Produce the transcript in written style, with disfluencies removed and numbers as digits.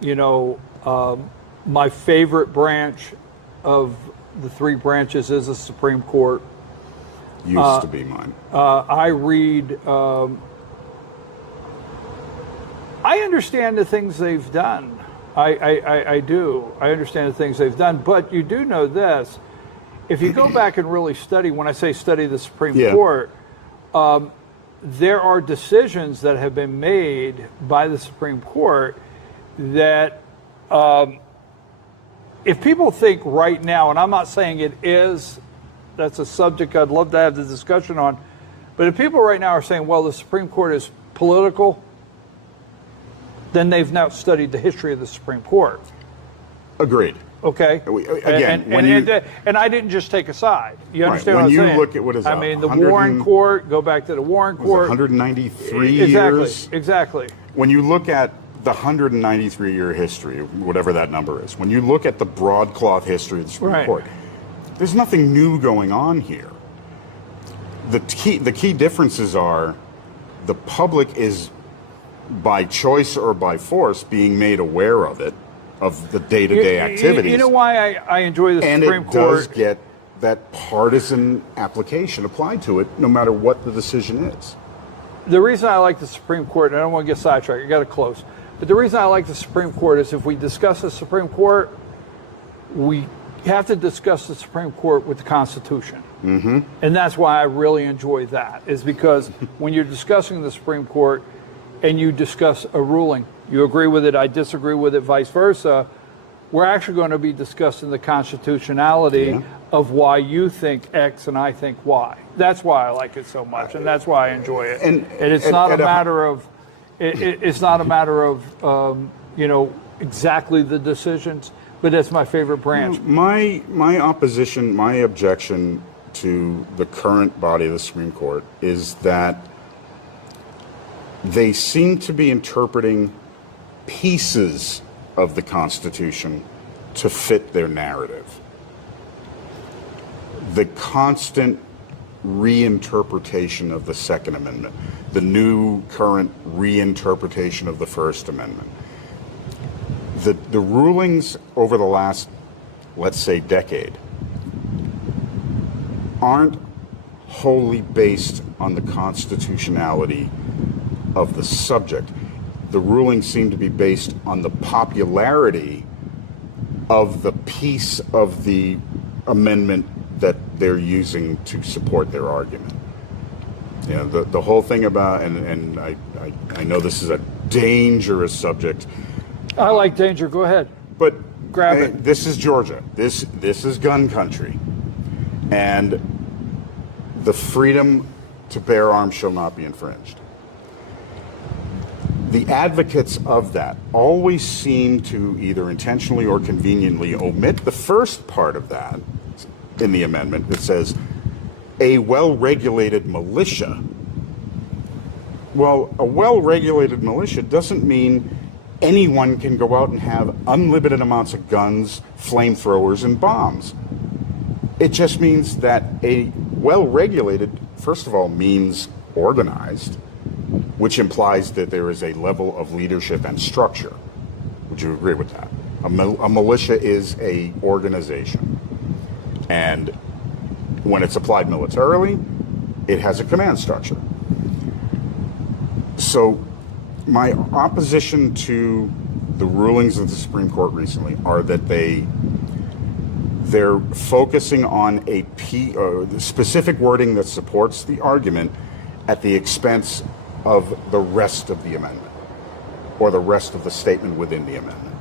you know, my favorite branch of the three branches is the Supreme Court. Used to be mine. I read, I understand the things they've done. I do. I understand the things they've done. But you do know this. If you go back and really study, when I say study the Supreme Court, there are decisions that have been made by the Supreme Court that if people think right now, and I'm not saying it is, that's a subject I'd love to have the discussion on, but if people right now are saying, well, the Supreme Court is political, then they've not studied the history of the Supreme Court. Agreed. Okay. Again, and I didn't just take a side. You understand what I'm saying? When you look at what is I mean, the Warren Court, go back to the Warren Court. 193 years. Exactly. When you look at the 193-year history, whatever that number is, when you look at the broadcloth history of the Supreme Court, there's nothing new going on here. The key differences are the public is, by choice or by force, being made aware of it, of the day-to-day activities. You know why I enjoy the Supreme Court? And it does get that partisan application applied to it, no matter what the decision is. The reason I like the Supreme Court, and I don't want to get sidetracked, I got to close, but the reason I like the Supreme Court is if we discuss the Supreme Court, we have to discuss the Supreme Court with the Constitution. Mm-hmm. And that's why I really enjoy that, is because when you're discussing the Supreme Court and you discuss a ruling, you agree with it, I disagree with it, vice versa, we're actually going to be discussing the constitutionality of why you think X and I think Y. That's why I like it so much, and that's why I enjoy it. And it's not a matter of, it's not a matter of, you know, exactly the decisions, but it's my favorite branch. My opposition, my objection to the current body of the Supreme Court is that they seem to be interpreting pieces of the Constitution to fit their narrative. The constant reinterpretation of the Second Amendment, the new current reinterpretation of the First Amendment. The rulings over the last, let's say, decade aren't wholly based on the constitutionality of the subject. The rulings seem to be based on the popularity of the piece of the amendment that they're using to support their argument. You know, the whole thing about, and I know this is a dangerous subject. I like danger, go ahead. But grab it. This is Georgia. This is gun country. And the freedom to bear arms shall not be infringed. The advocates of that always seem to either intentionally or conveniently omit the first part of that in the amendment that says a well-regulated militia. Well, a well-regulated militia doesn't mean anyone can go out and have unlimited amounts of guns, flamethrowers, and bombs. It just means that a well-regulated, first of all, means organized, which implies that there is a level of leadership and structure. Would you agree with that? A militia is a organization. And when it's applied militarily, it has a command structure. So my opposition to the rulings of the Supreme Court recently are that they're focusing on a specific wording that supports the argument at the expense of the rest of the amendment, or the rest of the statement within the amendment.